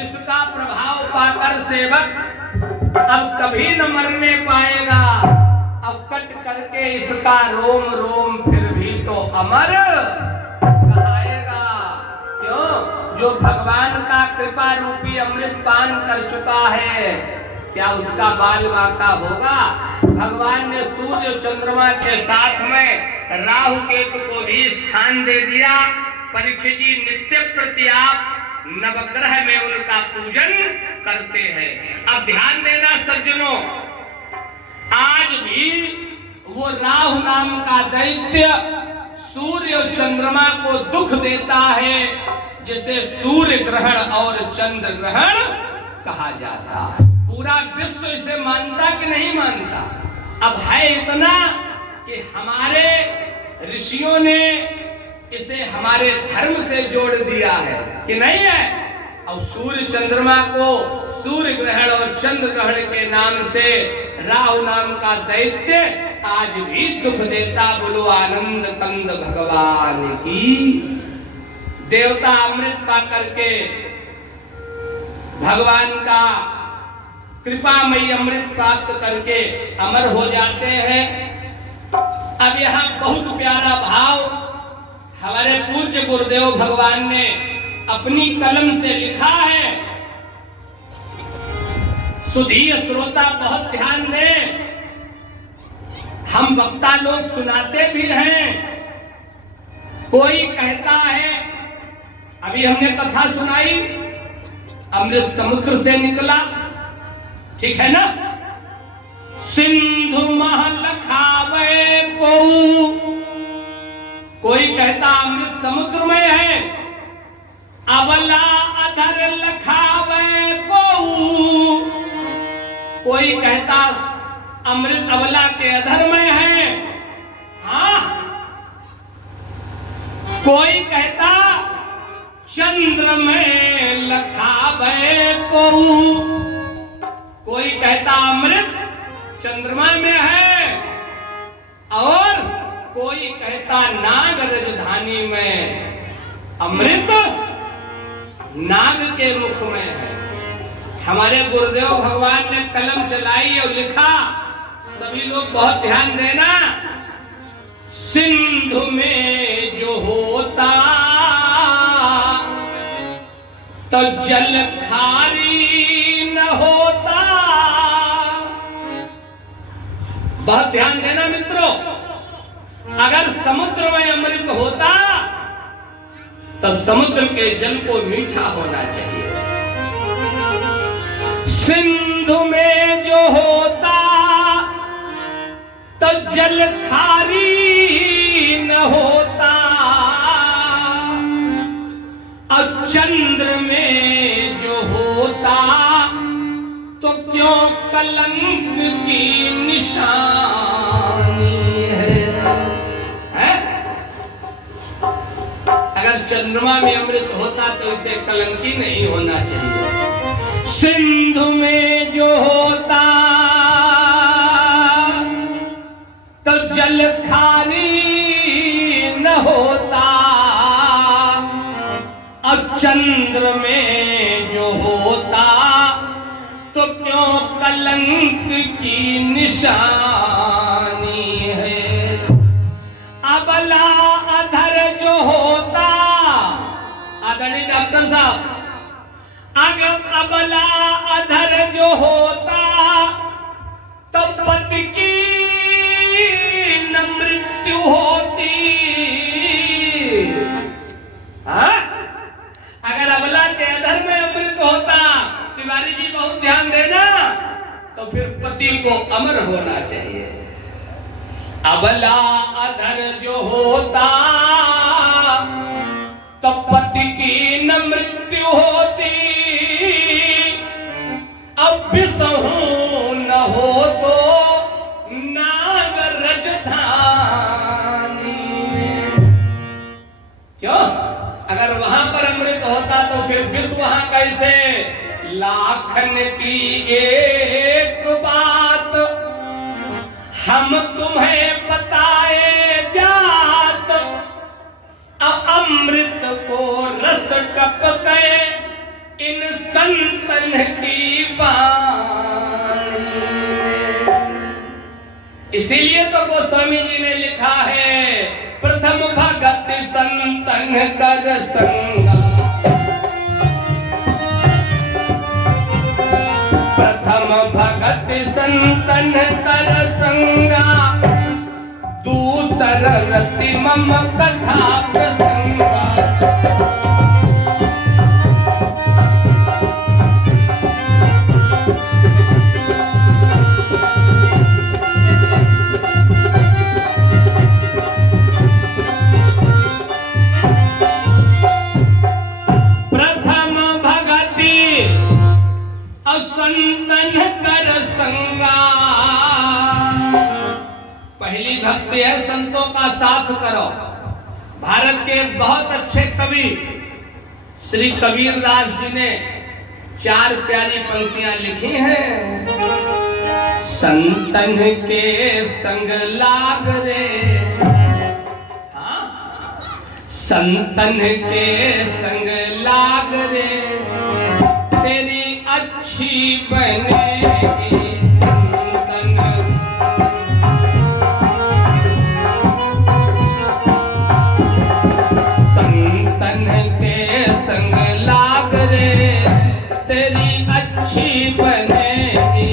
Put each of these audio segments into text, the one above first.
इसका प्रभाव पाकर सेवक अब कभी न मरने पाएगा। अब कट करके इसका रोम रोम फिर भी तो अमर कहाएगा। क्यों? जो भगवान का कृपा रूपी अमृत पान कर चुका है, क्या उसका बाल बांका होगा? भगवान ने सूर्य चंद्रमा के साथ में राहु केतु को भी स्थान दे दिया। परीक्षित जी नित्य प्रति आप नवग्रह में उनका पूजन करते हैं। अब ध्यान देना सज्जनों, आज भी वो राहु नाम का दैत्य सूर्य और चंद्रमा को दुख देता है, जिसे सूर्य ग्रहण और चंद्र ग्रहण कहा जाता है। पूरा विश्व इसे मानता कि नहीं मानता? अब है इतना कि हमारे ऋषियों ने इसे हमारे धर्म से जोड़ दिया है कि नहीं है। और सूर्य चंद्रमा को सूर्य ग्रहण और चंद्र ग्रहण के नाम से राहु नाम का दैत्य आज भी दुख देता। बोलो आनंद कंद भगवान की। देवता अमृत पा करके भगवान का कृपामयी अमृत प्राप्त करके अमर हो जाते हैं। अब यहाँ बहुत प्यारा भाव हमारे पूज्य गुरुदेव भगवान ने अपनी कलम से लिखा है। सुधीर श्रोता बहुत ध्यान दें, हम वक्ता लोग सुनाते भी हैं। कोई कहता है, अभी हमने कथा सुनाई, अमृत समुद्र से निकला, ठीक है ना? सिंधु महल खावे कोई कहता अमृत समुद्र में है। अबला अधर लखावे कोई कहता अमृत अबला के अधर में है। हाँ, कोई कहता चंद्र में लखावे कोई कहता अमृत चंद्रमा में है, और कोई कहता नाग राजधानी में अमृत नाग के मुख में है। हमारे गुरुदेव भगवान ने कलम चलाई और लिखा, सभी लोग बहुत ध्यान देना। सिंधु में जो होता तो जल खारी न होता। बहुत ध्यान देना मित्रों, अगर समुद्र में अमृत होता तो समुद्र के जल को मीठा होना चाहिए। सिंधु में जो होता तो जल खारी न होता। अब चंद्र में जो होता तो क्यों कलंक की निशानी है? अगर चंद्रमा में अमृत होता तो इसे कलंकी नहीं होना चाहिए। सिंधु में जो होता तो जल खारी न होता। अब चंद्र में जो होता तो क्यों कलंक की निशानी है। अबला अधर जो होता, आदरणीय डॉक्टर साहब, अगर अबला अधर जो होता तो पति की न मृत्यु होती। हाँ? अगर अबला के अधर में अमृत होता, तिवारी जी बहुत ध्यान देना, तो फिर पति को अमर होना चाहिए। अबला अधर जो होता तो पति की न मृत्यु होती। अब विषहू न हो तो नाग राजधानी में। क्यों? अगर वहां पर अमृत होता तो फिर विष वहां कैसे? लाखन की एक बात हम तुम्हें बताए जात, अमृत को रस टपके इन संतन की वाणी। इसीलिए तो गोस्वामी जी ने लिखा है, प्रथम भगत संतन कर संगा, प्रथम भगत संतन कर संगा, दूसर रति मम कथा प्रसंगा। प्रथम भगति संतन कर संगा, पहली भक्ति है संतों का साथ करो। भारत के बहुत अच्छे कवि श्री कबीरदास जी ने 4 प्यारी पंक्तियां लिखी हैं। संतन के संग लाग रे, संतन के संग लाग रे, तेरी अच्छी बनेगी संतन। संतन के संग लाग रे, तेरी अच्छी बनेगी।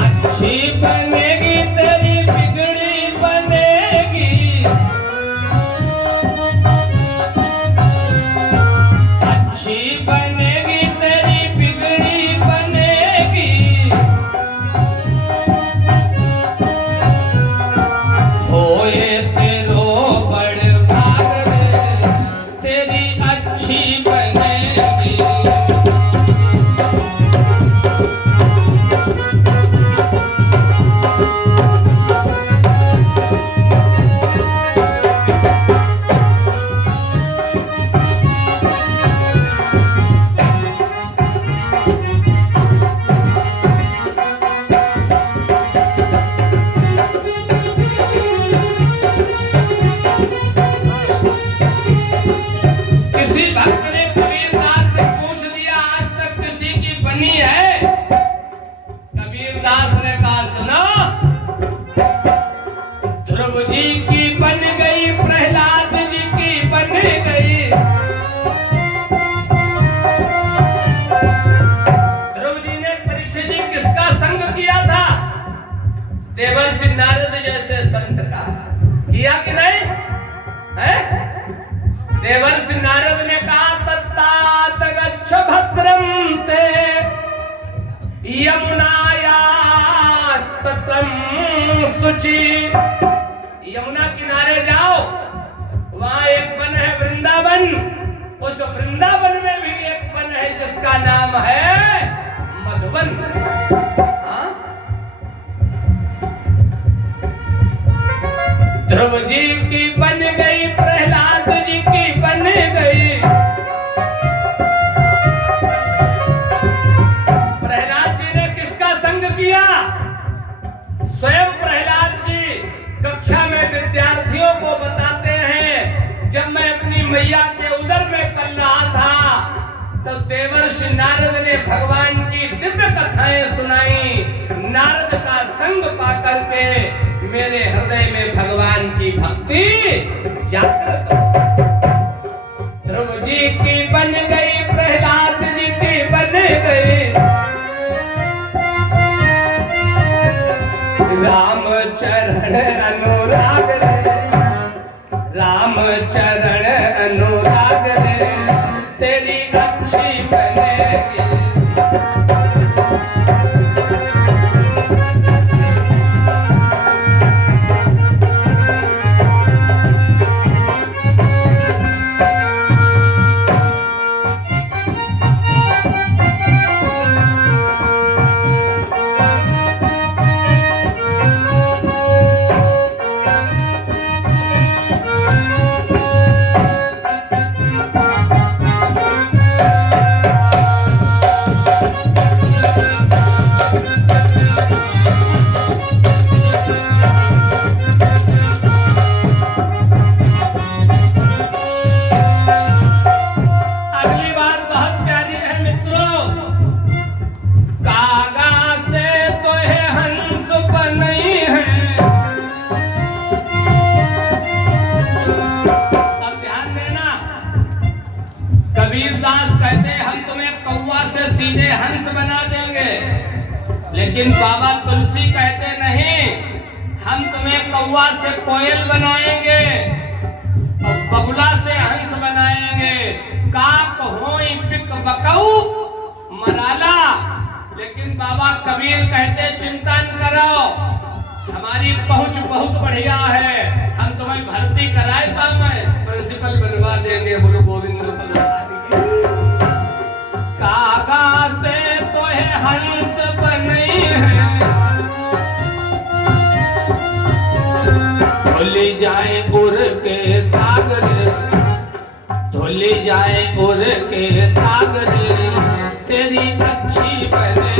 अच्छी बनेगी तेरी बिगड़ी बनेगी, अच्छी बनेगी तेरी बिगड़ी बनेगी। होए तेरो बड़ भाग रे, तेरी अच्छी बनेगी। किसी भक्त ने कबीरदास से पूछ लिया, आज तक किसी की बनी है? कबीरदास ने कहा, सुनो, ध्रुव जी की बन गई, प्रहलाद जी की बन गई। ध्रुव जी ने परीक्षित जी किसका संग किया था? देवर्षि नारद जैसे संत का किया कि नहीं है? देवर्षि नारद ने कहा, तत्तात गच्छ भद्रं ते यमुनायास्ततं शुचि। यमुना किनारे जाओ, वहां एक वन है वृंदावन, उस वृंदावन में भी एक वन है जिसका नाम है मधुवन। ध्रुव जी की बन गई, प्रहलाद जी की बन गई। प्रहलाद जी ने किसका संग किया? स्वयं प्रहलाद जी कक्षा में विद्यार्थियों को बताते हैं, जब मैं अपनी मैया के उदर में पल रहा था, तब देवर्षि नारद ने भगवान की दिव्य कथाएं सुनाई। नारद का संग पाकर के मेरे हृदय में भगवान की भक्ति जागृत हो। ध्रुव जी की बन गई, प्रहलाद जी की बन गई। राम चरण अनुराग रे, राम चरण अनुराग रे, तेरी अच्छी बनेगी। से सीधे हंस बना देंगे। लेकिन बाबा तुलसी कहते नहीं, हम तुम्हें कौवा से कोयल बनाएंगे और बगुला से हंस बनाएंगे। काक होई पिक बकऊ मराला। लेकिन बाबा कबीर कहते चिंता न करो, हमारी पहुंच बहुत बढ़िया है, हम तुम्हें भर्ती कराए काम है, प्रिंसिपल बनवा देंगे। बोलो गोविंद काका से तो है हंस बनी है, धोली जाए उड़ के तागरे, धोली जाए उड़ के तागरे, तेरी अच्छी बनेगी।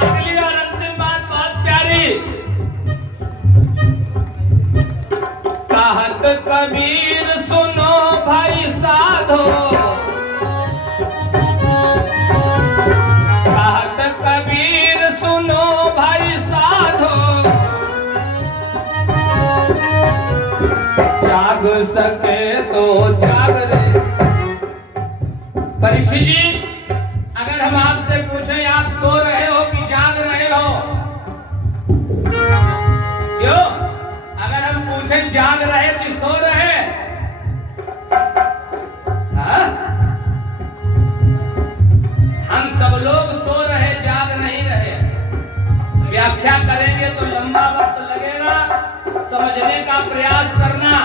अगली और अंतिम बात बहुत प्यारी। कहत कबीर सुनो भाई साधो, कहत कबीर सुनो भाई साधो, जाग सके तो जाग रे। परीक्षित जी, अगर हम आपसे पूछें आप सो रहे हो कि जाग रहे हो? क्यों? अगर हम पूछें जाग रहे कि सो रहे? हाँ? हम सब लोग सो रहे, जाग नहीं रहे। व्याख्या करेंगे तो लंबा वक्त लगेगा, समझने का प्रयास करना।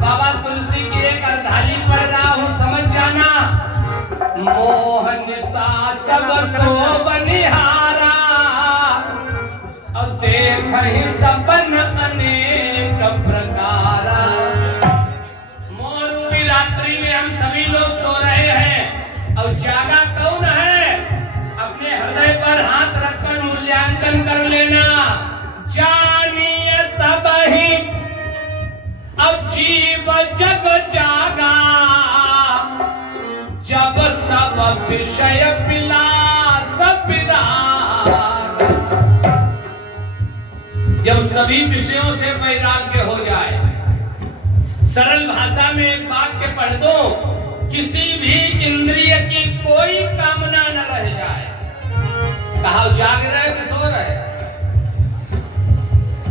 बाबा तुलसी की एक अर्धाली पढ़ रहा हूं, समझ जाना। मोहन सा सब सो बनिहारा, और देख ही सपन अनेक प्रकारा। मोरूबी रात्रि में हम सभी लोग सो रहे हैं, और जागा कौन है? अपने हृदय पर हाथ रखकर मूल्यांकन कर लेना। जानिए तब ही अब जीव जग जागा, जब सब विषय विलास विराग। जब सभी विषयों से वैराग्य हो जाए। सरल भाषा में एक वाक्य पढ़ दो, किसी भी इंद्रिय की कोई कामना न रह जाए। कहा जाग रहे कि सो रहे?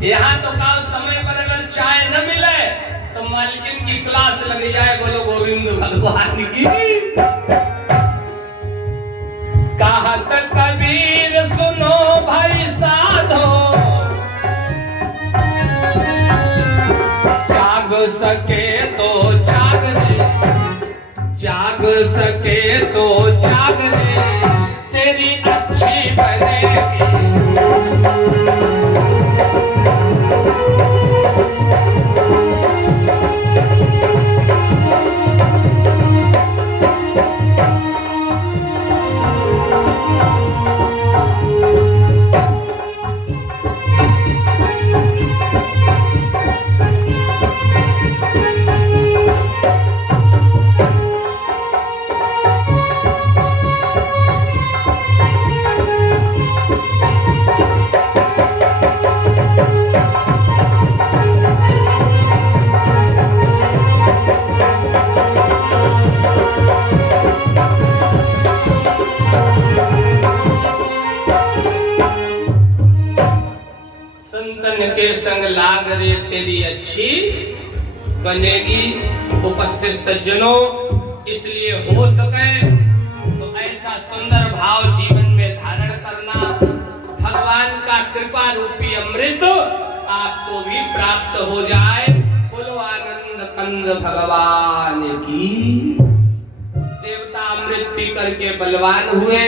यहाँ तो कल समय पर अगर चाय न मिले तो मालकिन की क्लास लग जाए। बोलो गोविंद भगवान की। कहत कबीर सुनो भाई साधो, जाग सके तो जाग रे, जाग सके तो जाग रे, तेरी अच्छी बनेगी। के संग लाग रे, तेरी अच्छी बनेगी। उपस्थित सज्जनों, इसलिए हो सके तो ऐसा सुंदर भाव जीवन में धारण करना। भगवान का कृपा रूपी अमृत आपको भी प्राप्त हो जाए। बोलो आनंद कंद भगवान की। देवता अमृत पी करके बलवान हुए।